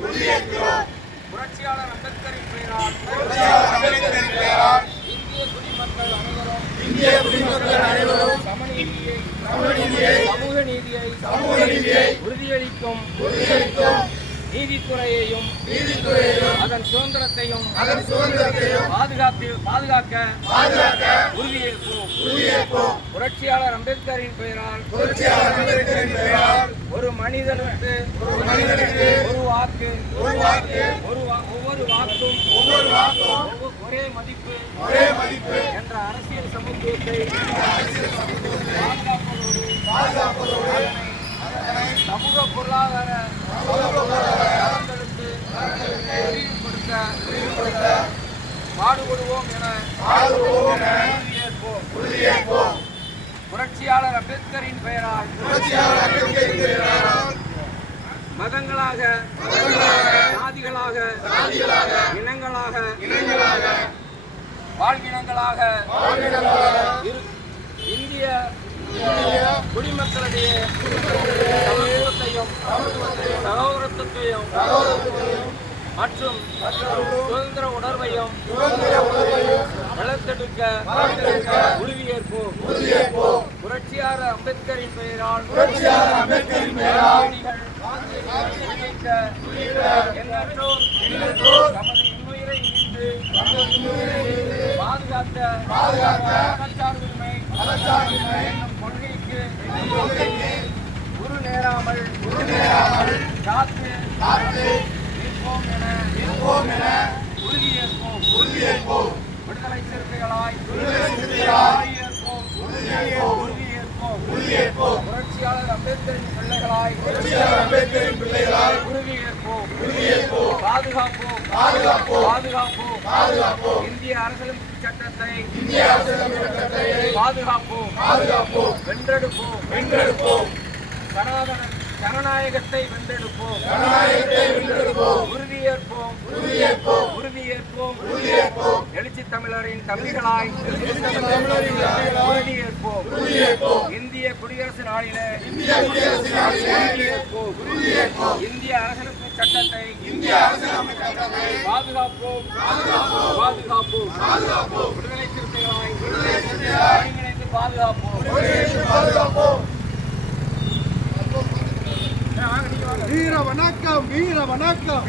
உறுதியேற்கிறோம். புரட்சியாளர் அம்பேத்கரின் பெயரால் இந்திய குடிமக்கள் அனைவரும் சமூக நீதியை உறுதியளிக்கும் நீதித்துறையையும் அதன் சுதந்திரத்தையும் பாதுகாக்க உறுதியேற்போம். புரட்சியாளர் அம்பேத்கரின் பெயரால் ஒரு மனிதனுக்கு ஒரு வாக்கு, ஒவ்வொரு வாக்கும் ஒரே மதிப்பு என்ற அரசியல் சமத்துவத்தை பாதுகாப்பதோடு சமூக பொருளாதார நலன்களுக்கு விரிவுபடுத்த பாடுபடுவோம் என உறுதியேற்போம். புரட்சியாளர் அம்பேத்கரின் பெயரால் மதங்களாக, சாதிகளாக, இனங்களாக, வாழ்வினங்களாக இந்திய குடிமக்களிடையே சமத்துவத்தையும் சகோதரத்துவத்தையும் மற்றும் சுதந்திர உணர்வையும் வளர்த்தெடுக்க உறுதியேற்போம். புரட்சியாளர் அம்பேத்கரின் பெயரால் எண்ணற்றோர் தமது இன்னுயிரை ஈண்டு பாதுகாத்த மதச்சார்பின்மை என்னும் கொள்கைக்கு உரு நேராமல் காத்து நிற்போம் என உறுதியேற்போம். விடுதலை சிறுத்தைகளாய் உறுதியேற்போம். புரட்சியாளர் அம்பேத்கரின் பிள்ளைகளாய் உறுதியேற்போம். பாதுகாப்போம். இந்திய அரசியலமைப்பு சட்டத்தை பாதுகாப்போம். வென்றெடுப்போம். ஜனநாயகத்தை வென்றெடுப்போம். உறுதியேற்போம். எழுச்சி தமிழரின் தம்பிகளாய் உறுதியேற்போம். இந்திய குடியரசு நாளிலே இந்திய அரசியலமைப்பு சட்டத்தை பாதுகாப்போம். விடுதலை சிறுத்தைகளாய் ஒருங்கிணைந்து பாதுகாப்போம். வீர வணக்கம்.